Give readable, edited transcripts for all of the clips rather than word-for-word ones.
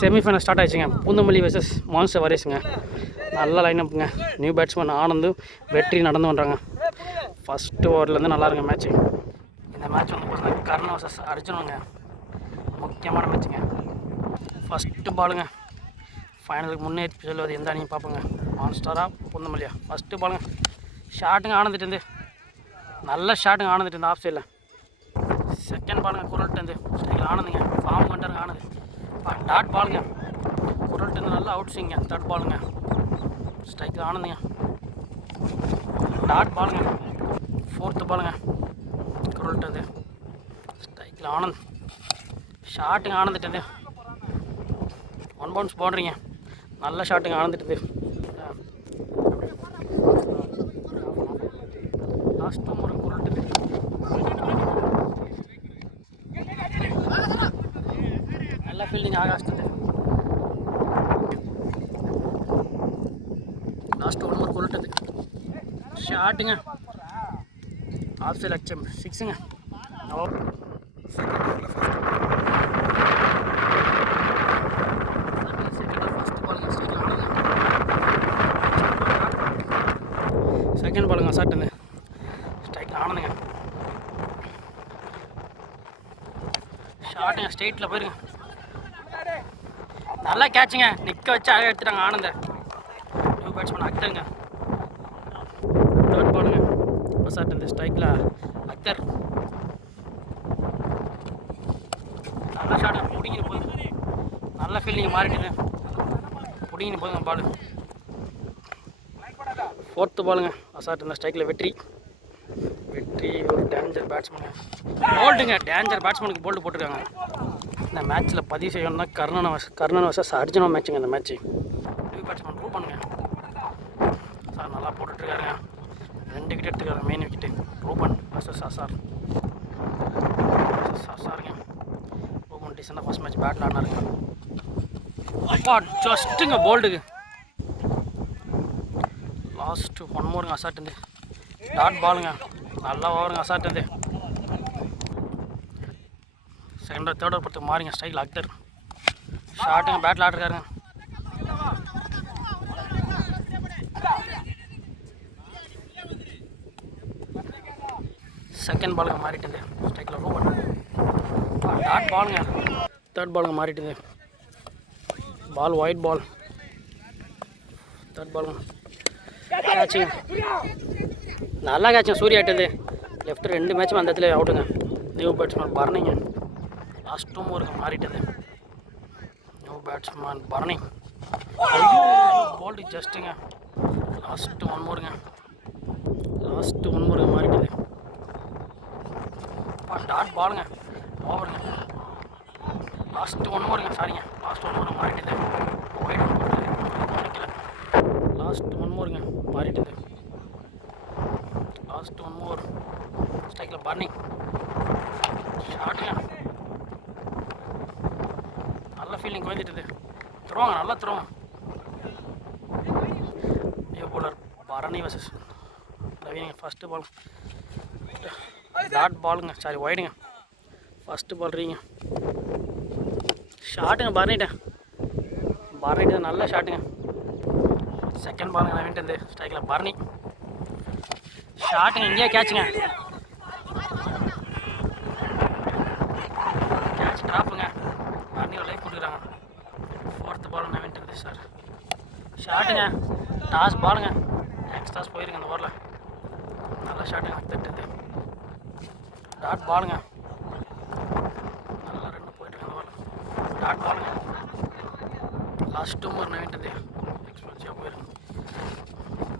Semi-final start ஆயிடுச்சுங்க. Poonamallee versus monster வாரியர்ஸுங்க. நல்ல லைனப்புங்க. நியூ பேட்ஸ்மேன் ஆனந்து வெற்றி நடந்து வந்தாங்க. ஃபஸ்ட்டு ஓவர்லேருந்து நல்லா இருங்க மேட்ச்சு. இந்த மேட்ச் வந்து பார்த்தீங்கன்னா கர்ணன் வர்சஸ் அர்ஜுனுங்க. முக்கியமான மேட்ச்சுங்க. ஃபஸ்ட்டு பாலுங்க. ஃபைனலுக்கு முன்னேறி சொல்லுவது எந்த அணியும் பார்ப்போங்க. மான்ஸ்டரா பூந்தமல்லியா? ஃபஸ்ட்டு பாலுங்க. ஷாட்டுங்க ஆனந்துட்டு நல்ல ஷாட்டுங்க ஆனந்துட்டு ஆஃப் சைடில். செகண்ட் பாலுங்க குரல்ட்டேருந்து ஸ்ட்ரைக்கில் ஆனந்துங்க. ஃபார்ம் வந்துட்டாருங்க ஆனது. டாட் பாலுங்க. குரல்ட்டேருந்து நல்லா அவுட் ஸ்விங்க. தேர்ட் பாலுங்க ஸ்ட்ரைக்கில் ஆனந்துங்க. டாட் பாலுங்க. ஃபோர்த்து பாலுங்க குரல்ட்டேருந்து ஸ்ட்ரைக்கில் ஆனந்த். ஷாட்டுங்க ஆனந்துட்டு 1 பவுன்ஸ் பவுண்ட்ரிங்க. நல்ல ஷாட்டுங்க ஆனந்துட்டு. லாஸ்ட் ஒரு குரல்ட்டு நல்ல ஃபீல்டிங் ஆகாஷ்டது. லாஸ்ட் 1 ஓவர் குரல்ட்டது. ஷாட்டுங்க ஆஃப் சைட் அச்சம் 6ங்க. செகண்ட் பாலுங்க அசாட்டுங்க. ஸ்ட்ரைக்கில் ஆனதுங்க. ஷாட்டுங்க ஸ்ட்ரெயிட்டில் போயிருங்க. நல்லா கேட்சுங்க. நிற்க வச்சு அழகாக எடுத்துட்டாங்க ஆனந்த. New batsman அக்தருங்க. தேர்ட் பாலுங்க அசாட்டுங்க. ஸ்ட்ரைக்கில் அக்தர். நல்லா ஷாட்டுங்க. பிடிங்கிட்டு போகுது. நல்ல ஃபீல்டிங் மாறிட்டுங்க. பிடிங்கிட்டு போதுங்க பாலு. ஃபோர்த்து பாலுங்க அசாட் இந்த ஸ்ட்ரைக்கில் வெற்றி. ஒரு டேஞ்சர் பேட்ஸ்மேனுங்க. போல்டுங்க. டேஞ்சர் பேட்ஸ்மேனுக்கு போல்டு போட்டிருக்காங்க. இந்த மேட்ச்சில் பதிவு செய்யணும்னா கர்ணன் வர்சஸ் அர்ஜுனா மேட்சுங்க. இந்த மேட்ச்சு நியூ பேட்ஸ்மேன் ப்ரூவ் பண்ணுங்க சார். நல்லா போட்டுட்ருக்காருங்க. 2 விக்கெட் எடுத்துக்காரு. மெயின் விக்கெட்டு ரூபன் வர்சஸ் அசாருங்க. ரூபன் டீசெண்டாக ஃபஸ்ட் மேட்ச் பேட்டில் ஆடினாருங்க. அப்பா ஜஸ்ட்டுங்க போல்டுக்கு. லாஸ்ட்டு 1 மோருங்க அசாட்டுந்து. டாட் பாலுங்க. நல்லா ஓவருங்க அசாட்டுந்து. செகண்ட் தேர்ட் ஓவர் பொறுத்து மாறிங்க. ஸ்ட்ரைக்கில் அக்தர். ஷாட்டுங்க பேட்டில் ஆடிருக்காருங்க. செகண்ட் பாலுங்க மாறிட்டுது. ஸ்ட்ரைக்கில் ரூபன். டாட் பாலுங்க. தேர்ட் பாலுங்க மாறிட்டுது. பால் ஒயிட் பால். தேர்ட் பாலுங்க கேட்சுங்க. நல்லா கேட்சுங்க. சூர்யா ஆட்டுது. லெஃப்ட் 2 மேட்சும் அந்த இடத்துல அவுட்டுங்க. நியூ பேட்ஸ்மேன் பரணிங்க. லாஸ்ட் 2 ஓவருக்கு மாறிட்டது. New batsman Bharani. போல்டு ஜஸ்ட்டுங்க. லாஸ்ட்டு 1 ஓவருங்க. மாறிட்டது. டாட் பாலுங்க. ஓவருங்க. லாஸ்ட்டு 1 ஓவருங்க. சாரிங்க. லாஸ்ட் 1 ஓவர் மாறிட்டது. ஒயிட் நினைக்கல. லாஸ்ட் 1 ஓவருங்க மாறிட்டது. லாஸ்ட் 1 ஓவர் ஸ்ட்ரைக்கில் பர்னி. ஷாட்டுங்க. நல்ல ஃபீல்டிங் குறைஞ்சிட்டுது. த்ரோங்க. நல்லா த்ரோங்க. நியூ பவுலர் பரணி வர்சஸ் ரவிங்க. ஃபஸ்ட்டு பால் டாட் பாலுங்க. சாரி ஒயிடுங்க. ஃபஸ்ட்டு பால் ரீங்க. ஷாட்டுங்க பரணிட்டேன். நல்ல ஷாட்டுங்க. செகண்ட் பாலுங்க நவீன்ட்டு ஸ்ட்ரைக்கில் பரணி. ஷாட்டுங்க. இங்கேயே கேட்சுங்க. கேட்ச் ட்ராப்புங்க. பரணியில் லைஃப் கொடுக்குறாங்க. ஃபோர்த்து பால் நவீன்ட்டு சார். ஷாட்டுங்க. டாஸ் பாலுங்க. எக்ஸ்ட்ராஸ் போயிருங்க அந்த ஓவரில். நல்ல ஷாட்டுங்க. தட்டுது. டாட் பாலுங்க. நல்லா 2 போயிட்டுருங்க அந்த ஓவரில். டாட் பாலுங்க. லாஸ்ட் 2 ஓவர் நவீன்ட்டு எக்ஸ்பென்சிவாக போயிருங்க.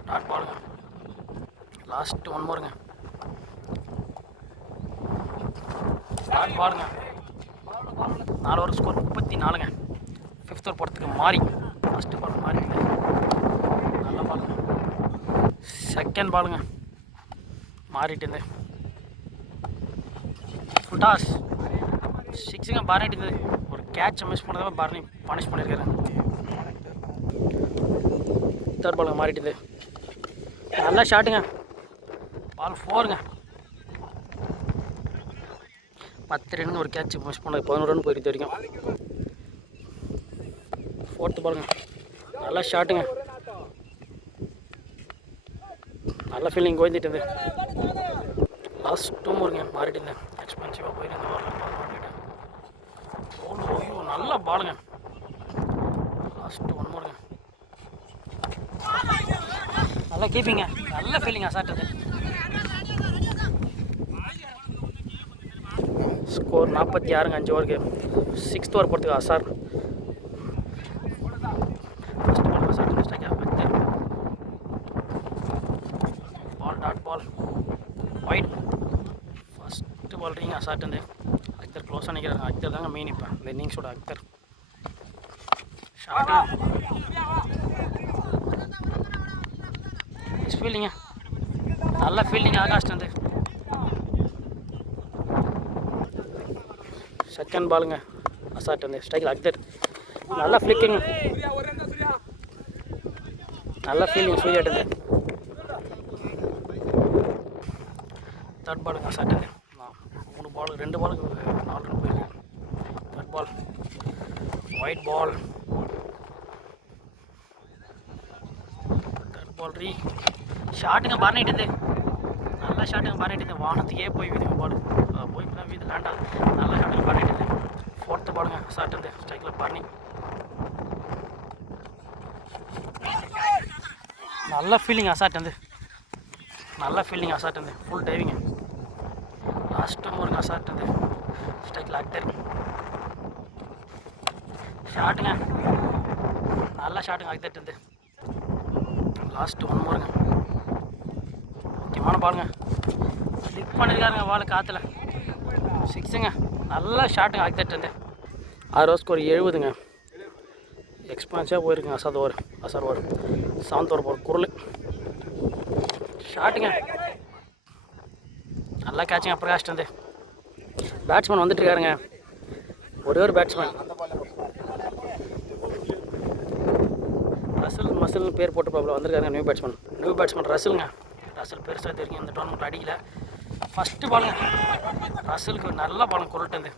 டாட் பாலுங்க. லாஸ்ட் 1 மோருங்க. டாட் பாலுங்க. 4 ஓவர் ஸ்கோர் 34ங்க. 5th ஓவர் போகிறதுக்கு மாறி. ஃபஸ்ட்டு பால் மாறிங்க. நல்ல பாலுங்க. செகண்ட் பாலுங்க மாறிட்டு ஃபுல் டாஸ் 6ங்க. பரணிட்டு ஒரு கேட்சை மிஸ் பண்ணதாக பரணி பனிஷ் பண்ணியிருக்காரு. தேர்ட் பாலுங்க மாறிட்டுது. நல்லா ஷாட்டுங்க. பால் 4ங்க. 10 ரன் ஒரு கேட்ச் மிஸ் பண்ணது. 11 ரன் போயிருக்கு வரைக்கும். 4th பாலுங்க. நல்லா ஷாட்டுங்க. நல்ல ஃபீல்டிங் கோயிந்துட்டு லாஸ்ட் 2 மூருங்க மாறிட்டு எக்ஸ்பென்சிவாக போயிருந்தேன். ஐயோ நல்ல பாலுங்க. லாஸ்ட் 1 மூருங்க. நல்லா கீப்பிங்க. நல்ல ஃபீல்டிங் அசாட்டுது. ஸ்கோர் 46ங்க 5 ஓவருக்கு. 6th ஓவர் போகிறதுக்கு அசார். ஃபஸ்ட் பால் அசாட்டு ஸ்ட்ரைக்காக ball dot ball wide. First ball ring அசாட்டு. அக்தர் க்ளோஸாக நிற்கிறாங்க. அக்தர் தாங்க மெயின். இப்போ இந்த இன்னிங்ஸோட அக்தர் ஷாட்டு ஃபீல்டிங்க. நல்ல ஃபீல்டிங் ஆகாஷ்டு. செகண்ட் பாலுங்க அசாட்டு ஸ்ட்ரைக்கில் அக்தர். நல்லா ஃப்ளிக்கிங். நல்ல ஃபீல்டிங் சூர்யாட்டு. தேர்ட் பாலுங்க அசாட்டு. 3 பால் 2 பாலுக்கு 4 ரன் போயிருக்கு. தேர்ட் பால் ஒயிட் பால். தேர்ட் பால் ஷாட்டுங்க பரணிட்டு. நல்ல ஷாட்டுங்க பரணிட்டு. வானத்துக்கே போய் வீதுங்க பால் போய் வீது லேண்டா. நல்ல ஷாட்டுங்க பரணிட்டு. 4th பாலுங்க அசாட்டு ஸ்ட்ரைக்கில் பரணி. நல்ல ஃபீல்டிங் அசாட்டு. நல்ல ஃபீல்டிங் அசாட்டு. ஃபுல் டைவிங்க. லாஸ்ட் மூருங்க அசாட்டு ஸ்ட்ரைக்கில் அக்தர். ஷாட்டுங்க. நல்ல ஷாட்டுங்க அக்தர். லாஸ்ட் 1 மூருங்க. முக்கியமான பாலுங்க. ஸ்லிப் பண்ணியிருக்காருங்க பால் காற்றுல. 6ங்க. நல்ல ஷாட்டுங்க அக்தர். 6 ஸ்கோர் 70ங்க. எக்ஸ்பென்சிவாக போயிருக்குங்க அசார் ஓவர். 7th ஓவர் போகிற குரல் ஷாட்டுங்க. நல்லா கேட்சுங்க பிரகாஷ்டு. பேட்ஸ்மேன் வந்துட்டுருக்காருங்க. ஒரே ஒரு பேட்ஸ்மேன் ரசல் மசல்னு பேர் போட்டு ப்ராப்ளம் வந்திருக்காருங்க. நியூ பேட்ஸ்மேன் ரசலுங்க. ரசல் பெருசாக தெரியும் இந்த டோர்னமெண்ட் அடிக்கல. ஃபஸ்ட்டு பாலுங்க ரசலுக்கு நல்ல பாலுங்க குரல்ட்டு.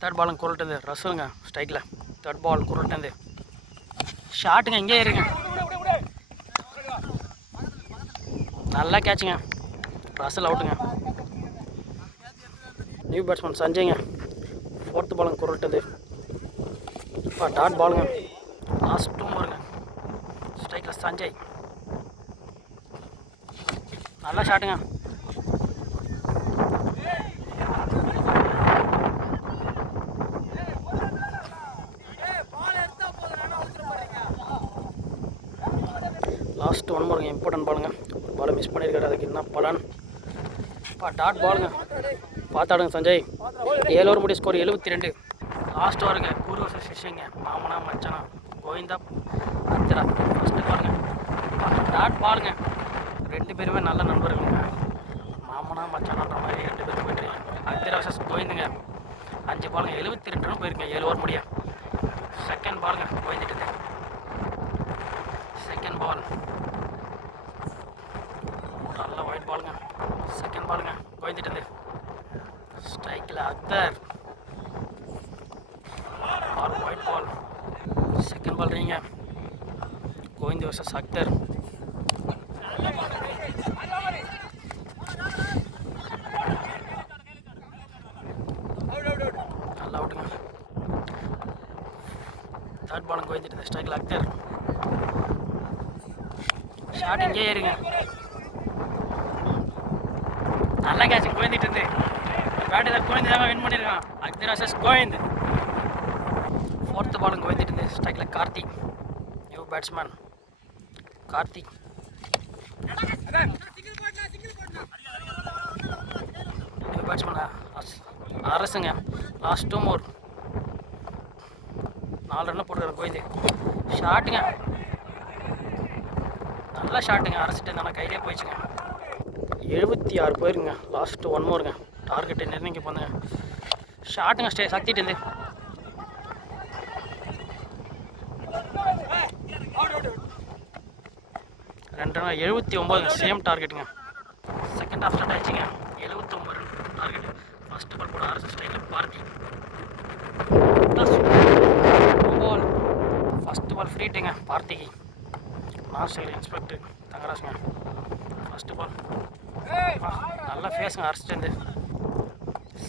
தேர்ட் பாலுங்க குரல்ட்டு ரசலுங்க ஸ்ட்ரைக்கில். தேர்ட் பால் குரல்ட்டு. ஷாட்டுங்க இங்கே இருங்க. நல்லா கேட்சுங்க. ரசல் அவுட்டுங்க. நியூ பேட்ஸ்மேன் சஞ்சய்ங்க. 4th பாலுங்க குரல்ட்டு. இப்போ டாட் பாலுங்க. லாஸ்ட் 2 மூருங்க ஸ்ட்ரைக்கில் சஞ்சய். நல்லா ஷாட்டுங்க. லாஸ்ட் 1 மூருங்க இம்பார்ட்டன்ட் பாலுங்க. ஒரு பாலை மிஸ் பண்ணியிருக்காரு. அதுக்கு என்ன பலன்? இப்போ டாட் பாலுங்க. பார்த்தாடுங்க சஞ்சய். 7 ஓவர் முடிய ஸ்கோர் 72. லாஸ்ட் ஓவருங்க குரு சிஷிங்க. மாமனா மச்சனா கோவிந்தா அத்திரா. ஃபஸ்ட்டு பாருங்க டாட் பாலுங்க. 2 பேருமே நல்ல நண்பர்களுங்க. மாமனா மச்சானான்ற மாதிரி 2 பேரும் போயிட்டுருக்காங்க. அத்திரா வர்சஸ் கோவிந்துங்க. 5 பாலுங்க 72 ரன் போயிருங்க 7 ஓவர் முடிய. செகண்ட் பாலுங்க கோவிந்துட்டு. செகண்ட் பால் நல்ல ஒயிட் பாலுங்க. செகண்ட் பாலுங்க கோவிந்துட்டு. ஸ்ட்ரைக்கில் அக்தர். Ball wide ball. Second ball ரீங்க. கோவிந்த் வர்சஸ் அக்தர். நல்லா அவுட்டுங்க. தேர்ட் பாலும் கோவிந்துட்டு. ஸ்ட்ரைக்கில் அக்தர். ஷாட் இங்கே இருங்க. நல்லா கேட்ச் கோவிந்துட்டு. பேட் ஏதாவது கோவிந்த் தான் வின் பண்ணியிருக்கான். அக்தர் வர்சஸ் கோவிந்த். 4th பாலும் கோவிந்துட்டு. ஸ்ட்ரைக்கில் Karthik. New batsman Karthik. New batsman அரசுங்க. லாஸ்ட் 2 மூர் 4 ரன் போட்டுருக்காரு கோவிந்து. ஷாட்டுங்க. நல்லா ஷாட்டுங்க. அரசிட்டு இருந்தால் கையிலே போயிடுச்சுங்க. 76 போயிருங்க. லாஸ்ட்டு 1 மூருங்க. டார்கெட்டை நெருங்கி போந்துங்க. ஷாட்டுங்க சக்திட்டு 2 ரன் 79 சேம் டார்கெட்டுங்க. செகண்ட் ஹாஃப் ஸ்டார்ட் ஆயிடுச்சுங்க. 79 ரன் டார்கெட். ஃபஸ்ட்டு பால் போட ஆர்எஸ் ஸ்டைலில் பார்த்தி. பால் ஃப்ரீட்டுங்க பார்த்திக்கு நான் சைடு இன்ஸ்பெக்டர் தங்கராஜுங்க. ஃபஸ்ட்டு பால் நல்லா ஃபேஸுங்க அரெஸ்ட் வந்து.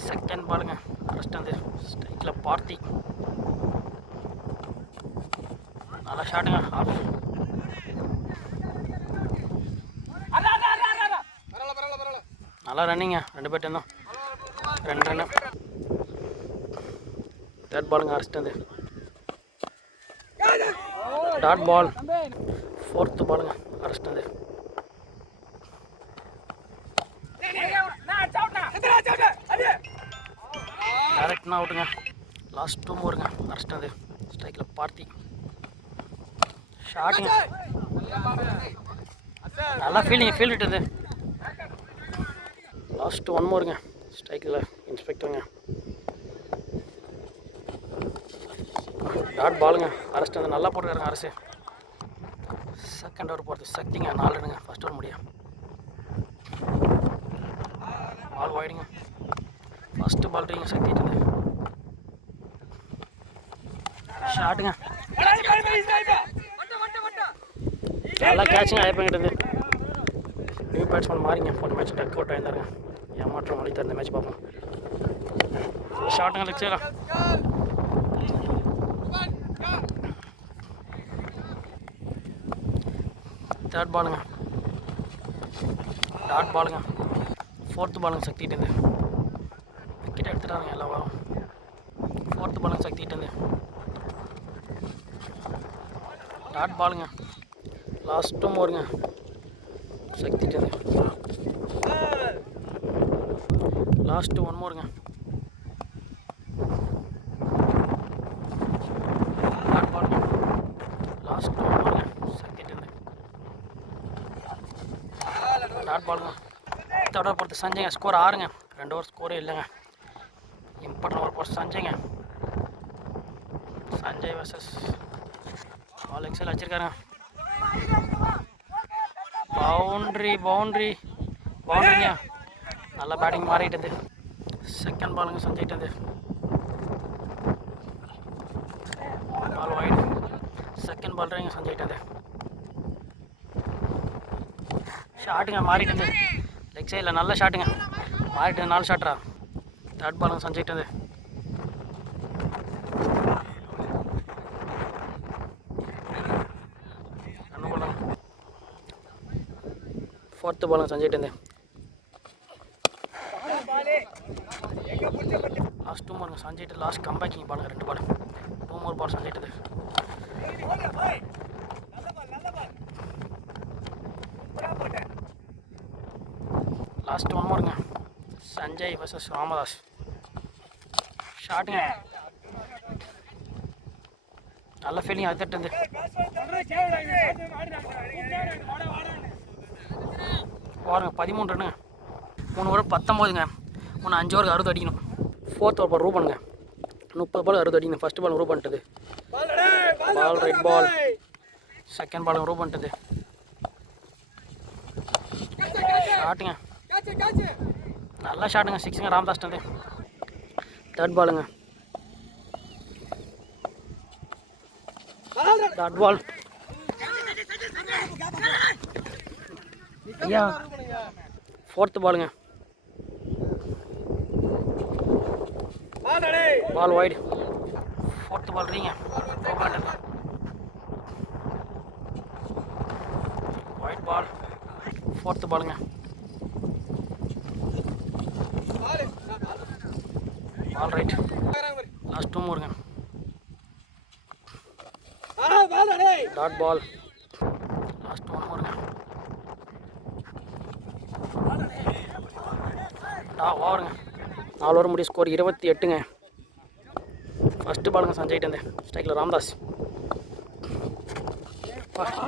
செகண்ட் பாலுங்க அரெஸ்ட் வந்து ஸ்ட்ரைக்கில் பார்த்தி. நல்லா ஷாட்டுங்க ஆஃப். நல்லா ரன்னிங்க 2 பேர்ட்டு இருந்தோம் 2 ரன்னு. தேர்ட் பாலுங்க அரெஸ்ட் வந்து டாட் பால். ஃபோர்த்து பாலுங்க அரெஸ்ட் வந்து டேரக்ட்னா அவுட்டுங்க. லாஸ்ட் 2 மோருங்க அரெஸ்ட் வந்து ஸ்ட்ரைக்கில் பார்த்தி. ஷாட்டுங்க நல்லா ஃபீல்டு இது. லாஸ்ட்டு 1 மோருங்க ஸ்ட்ரைக்கில் இன்ஸ்பெக்டருங்க. டாட் பாலுங்க அரெஸ்ட் வந்து நல்லா போட்டுருக்காருங்க அரசு. செகண்ட் ஓவர் போகிறது சக்திங்க 4 ரன்னுங்க. ஃபஸ்ட் ஓவர் முடியும். பால் வாய்டுங்க. ஃபஸ்ட்டு பால் ரீங்க சக்திட்டு இருந்து ஷாட்டுங்க நல்லா கேட்சுங்க ஐயப்பங்கிட்டு இருந்து. நியூ பேட்ஸ்மேன் மாறிங்க போன மேட்ச் டக் அவுட் ஆயிருந்தாருங்க. ஏமாற்றம் வழி தந்த மேட்ச் பார்ப்போம். ஷாட்டுங்க லெக்சரா தேர்ட் பாலுங்க டாட் பாலுங்க. ஃபோர்த்து பாலுங்க சக்திட்டு விக்கெட் எடுத்துட்டாருங்க எல்லா வாரம். ஃபோர்த்து பாலுங்க சக்திட்டு டாட் பாலுங்க. லாஸ்ட் 2 மோருங்க சக்திட்டு லாஸ்ட்டு 1 மோருங்க. டாட் பாலுங்க. லாஸ்ட் 2 மோருங்க சக்திட்டு டாட் பாலுங்க. தேர்ட் ஓவர் பொறுத்து சஞ்சய்ங்க ஸ்கோர் 6ங்க. 2 ஓவர் ஸ்கோரே இல்லைங்க. இம்பார்ட்டன் ஓவர் பொறுத்து சஞ்சய்ங்க. சஞ்சய் வர்சஸ் பால் எக்ஸல் வச்சிருக்காருங்க. பவுண்ட்ரிங்க. நல்லா பேட்டிங் மாறிட்டு. செகண்ட் பாலுங்க சஞ்சிட்டு பால் வைடு. செகண்ட் பால் ரீங்க சஞ்சிட்டு ஷாட்டுங்க மாறிட்டு லெக் சைடில் நல்ல ஷாட்டுங்க மாறிட்டு 4 ஷாட்ரா. தேர்ட் பாலுங்க சஞ்சிட்டு ரன் போடலாம். ஃபோர்த்து பாலுங்க சஞ்சிட்டு லாஸ்ட் 2 மோருங்க சஞ்சிட்டு. லாஸ்ட் கம்பேக்கிங் பாலுங்க 2 பால் 2 மோர் பால் சஞ்சிட்டு. லாஸ்ட் 1 மோருங்க சஞ்சய் வர்சஸ் ராமதாஸ். ஷாட்டுங்க நல்ல ஃபீலிங் அது தட்டு பாருங்க 13 ரன்னுங்க. 3 ஓவர் 19ங்க. 5 ஓவருக்கு 60 அடிக்கணும். ஃபோர்த் ஓவர் ரூ பண்ணுங்க 30 பால் 60 அடிக்கணும். ஃபஸ்ட்டு பால் ரூ பண்ணிட்டது பால் ரைட் பால். செகண்ட் பால் ரூ பண்ணிட்டது ஷாட்டுங்க நல்லா ஷாட்டுங்க 6ங்க ராமதாஸ். தேர்ட் பாலுங்க டாட் பால். ஐயா ஃபோர்த்து பாலுங்க பால் வைடு. ஃபோர்த்து பால் ரீங்க ஒயிட் பால். ஃபோர்த்து பாலுங்க பால் ரைட். லாஸ்ட் 2 மோருங்க டாட் பால். லாஸ்ட் 1 மோருங்க ஓவருங்க. 4 ஓவர் முடிய ஸ்கோர் 28ங்க. ஃபஸ்ட்டு பாலுங்க சஞ்சய்ட்டு ஸ்ட்ரைக்கில் ராமதாஸ்.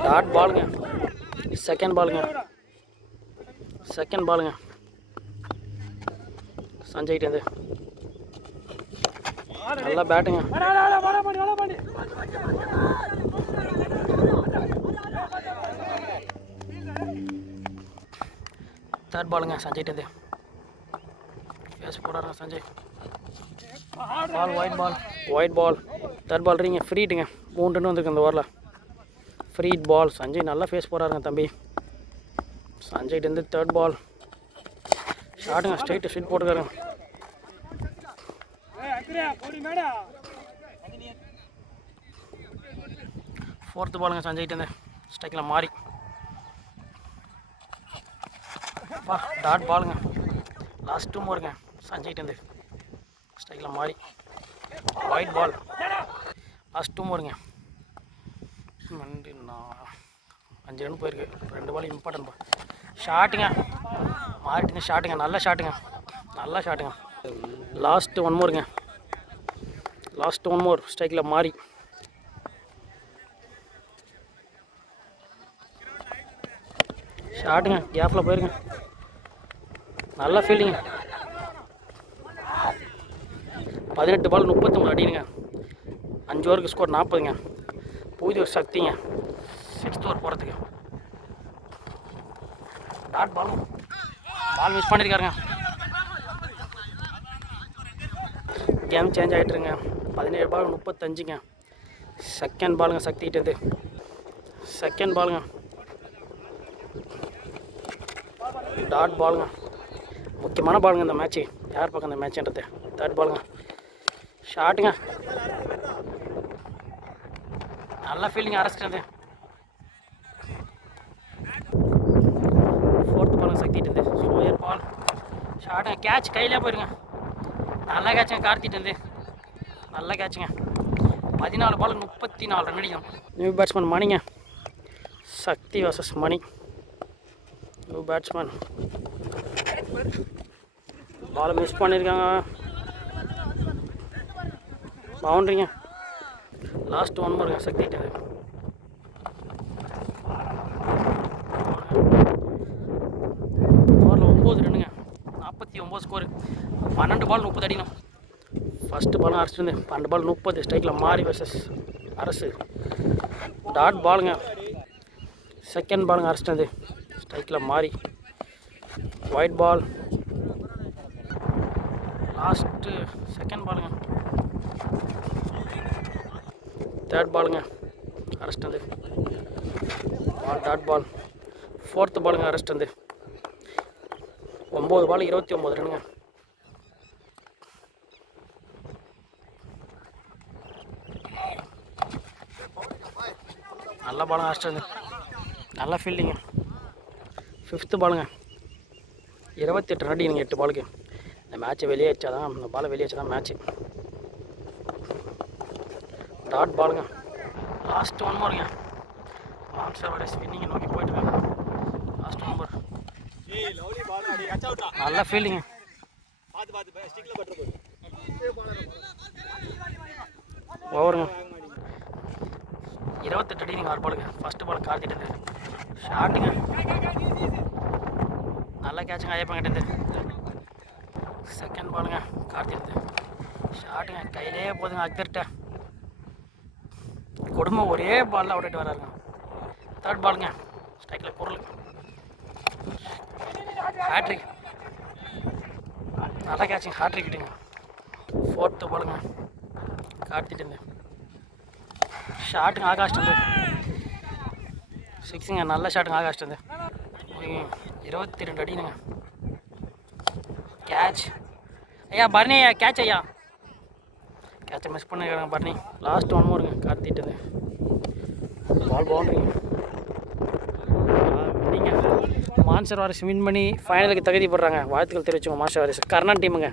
டாட் பாலுங்க. செகண்ட் பாலுங்க சஞ்சய்ட்டு நல்லா பேட்டுங்க. தேர்ட் பாலுங்க சஞ்சய்ட்டு ஃபேஸ் போடாருங்க Sanjay. Ball wide ball. Third ball ரீங்க ஃப்ரீட்டுங்க 3 ரன் வந்துருக்கு அந்த ஓவரில். ஃப்ரீ பால். சஞ்சய் நல்லா ஃபேஸ் போகிறாருங்க தம்பி. சஞ்சய்ட்டு தேர்ட் பால். ஷாட்டுங்க ஸ்ட்ரைட் போட்டுக்காருங்க. ஃபோர்த்து பாலுங்க சஞ்சய்ட்டு ஸ்ட்ரைக்கில் மாறி. டாட் பாலுங்க. லாஸ்ட் 2 மோருங்க சஞ்சய்ட்டு ஸ்ட்ரைக்கில் மாறி. ஒயிட் பால். லாஸ்ட் 2 மோருங்க. 5 ரன் போயிருக்கு. 2 பால் இம்பார்ட்டன்ட் பால். ஷாட்டுங்க மாறிட்டுங்க. ஷாட்டுங்க நல்ல ஷாட்டுங்க. லாஸ்ட் 1 மோருங்க. லாஸ்ட் 1 மோர் ஸ்ட்ரைக்கில் மாறி. ஷாட்டுங்க கேப்பில் போயிருங்க. நல்ல ஃபீல்டிங்க. 18 பால் 39 அடிங்க. 5 ஓவருக்கு ஸ்கோர் 40ங்க. புதிய ஒரு சக்திங்க 6th ஓவர் போகிறதுக்கு. டாட் பாலும் பால் மிஸ் பண்ணியிருக்காருங்க. கேம் சேஞ்ச் ஆகிட்டுருங்க. 17 பால் 35ங்க. செகண்ட் பாலுங்க சக்திகிட்டது. செகண்ட் பாலுங்க. டாட் பாலுங்க. முக்கியமான பாலுங்க இந்த மேட்ச்சு. யார் பக்கம் இந்த மேட்ச்ன்றது. தேர்ட் பாலுங்க. ஷாட்டுங்க நல்ல ஃபீல்டிங் அரைச்சிட்டு. ஃபோர்த் பாலுங்க சக்திட்டு. ஸ்லோயர் பால். ஷாட்டுங்க கேட்ச் கையிலே போயிருங்க. நல்ல கேட்சுங்க கார்த்திட்டு. நல்ல கேட்சுங்க. 14 பால் 34 ரன் அடிக்கும். நியூ பேட்ஸ்மேன் மணிங்க. Sakthi versus Mani. New batsman. பாலை மிஸ் பண்ணியிருக்காங்க. பவுண்ட்ரிங்க. லாஸ்ட் 1 மோருங்க சக்திட்டு. ஓவரில் 9 ரன்னுங்க. 49 ஸ்கோரு. 12 பால் 30 அடிக்கணும். ஃபஸ்ட்டு பாலும் அரைச்சிட்டு 12 பால் 30. ஸ்ட்ரைக்கில் மாறி வர்சஸ் அரசு. டாட் பாலுங்க. செகண்ட் பாலுங்க அரைச்சிட்டு. ஸ்ட்ரைக்கில் மாறி. Wide ball. லாஸ்ட்டு செகண்ட் பாலுங்க. தேர்ட் பாலுங்க அரெஸ்ட். Ball dot ball. ஃபோர்த்து பாலுங்க அரெஸ்ட். 9 பால் 29 ரன்னுங்க. நல்ல பாலுங்க அரெஸ்ட். நல்ல ஃபீல்டிங்க. ஃபிஃப்த்து பாலுங்க. 28 ரன் அடிக்கணுங்க 8 பாலுக்கு. இந்த மேட்ச்சை வெளியே வச்சாதான், இந்த பாலை வெளியே வச்சா தான் மேட்ச்சு. டாட் பாலுங்க. லாஸ்ட் 1 மோருங்க. மான்ஸ்டர் வாரியர்ஸ் வின்னிங்கை நோக்கி போயிட்டுருக்காங்க. Last 1 more. நல்ல ஃபீல்டிங்க. ஓவருங்க. 28 அடி நீங்கள் 6 பாலுக்கு. ஃபஸ்ட்டு பால் கார்த்திட்டு. ஷாட்டுங்க நல்ல கேட்சுங்க ஐயப்பங்கிட்டேருந்து. செகண்ட் பாலுங்க கார்த்திட்டு. ஷாட்டுங்க கையிலே போதுங்க அக்தர்கிட்ட. குடும்பம் ஒரே பாலில் அவுட்டு வராருங்க. தேர்ட் பாலுங்க ஸ்ட்ரைக்கில் பொருள். ஹேட்ரிக். நல்லா கேட்சுங்க ஹேட்ரிக் கிட்டுங்க. ஃபோர்த்து பாலுங்க கார்த்திட்டு. ஷாட்டுங்க ஆகாஷ்ட்டு. 6ங்க நல்ல ஷாட்டுங்க ஆகாஷ்ட்டு. 22 அடினுங்க. கேட்ச் ஐயா பர்னி. ஐயா கேட்ச் ஐயா. கேட்சை மிஸ் பண்ணிருக்காங்க பர்னி. லாஸ்ட் 1 மோருங்க கார்த்திட்டு. பால் பவுண்ட்ரிங்க. நீங்கள் மான்ஸ்டர் வாரியர்ஸ் வின் பண்ணி ஃபைனலுக்கு தகுதி போடுறாங்க. வாழ்த்துக்கள் தெரிவிச்சுங்க மான்ஸ்டர் வாரியர்ஸ். கர்ணன் டீமுங்க.